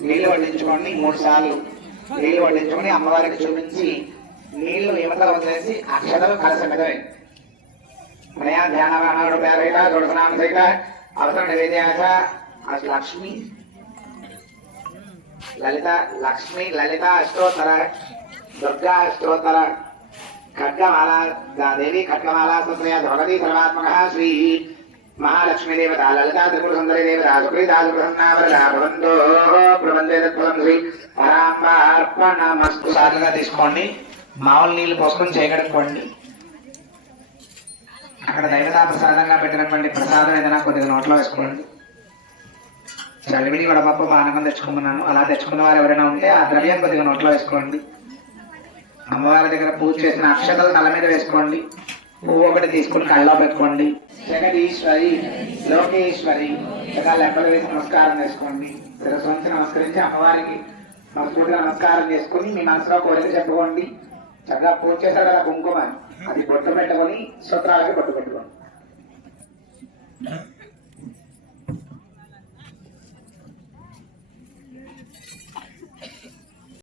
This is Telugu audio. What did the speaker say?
నీళ్ళు పట్టించుకోండి మూడు సార్లు. నీళ్ళు పట్టించుకొని అమ్మవారికి చూపించి నీళ్ళు యువతలు వదిలేసి అక్షతలు కలిసి పెదవే మయా ధ్యాన వాహనాడు పేరైన దొడసనామ సైత అవసరం నివేద్యాచ లక్ష్మి. లలిత లక్ష్మి లలిత అష్టోత్తర దుర్గా అష్టోత్తర ఖడ్గమాల దేవి ఖడ్గమాల తత్రయ సర్వాత్మక శ్రీ మహాలక్ష్మీ దేవత లలితా త్రిపుర సుందరి దేవత సుప్రీతా ప్రసన్నావరదా భవంతో ప్రబంధే తత్వం శ్రీ పరాంబార్పణమస్తు సార్లుగా తీసుకోండి. మామూలు నీళ్ళు పోసుకొని చేయగడుకోండి అక్కడ దైవతా ప్రసాదంగా పెట్టినటువంటి ప్రసాదం ఏదైనా కొద్దిగా నోట్లో వేసుకోండి. చలివిడి వడపప్పు పానకం తెచ్చుకున్నాను. అలా తెచ్చుకున్న వారు ఎవరైనా ఉంటే ఆ ద్రవ్యం కొద్దిగా నోట్లో వేసుకోండి. అమ్మవారి దగ్గర పూజ చేసిన అక్షతలు తల మీద వేసుకోండి. పువ్వు ఒకటి తీసుకుని కళ్ళలో పెట్టుకోండి. జగదీశ్వరి లోకేశ్వరి ఇలా లెక్కలు వేసి నమస్కారం చేసుకోండి. శిరస్సు నమస్కరించి అమ్మవారికి మనస్ఫూర్తిగా నమస్కారం చేసుకుని మీ మనసులో కోరిక చెప్పుకోండి. చక్కగా పూజ చేశారు కదా కుంకుమ. అది బొట్టు పెట్టుకొని సూత్రాలకి బొట్టు పెట్టుకోండి.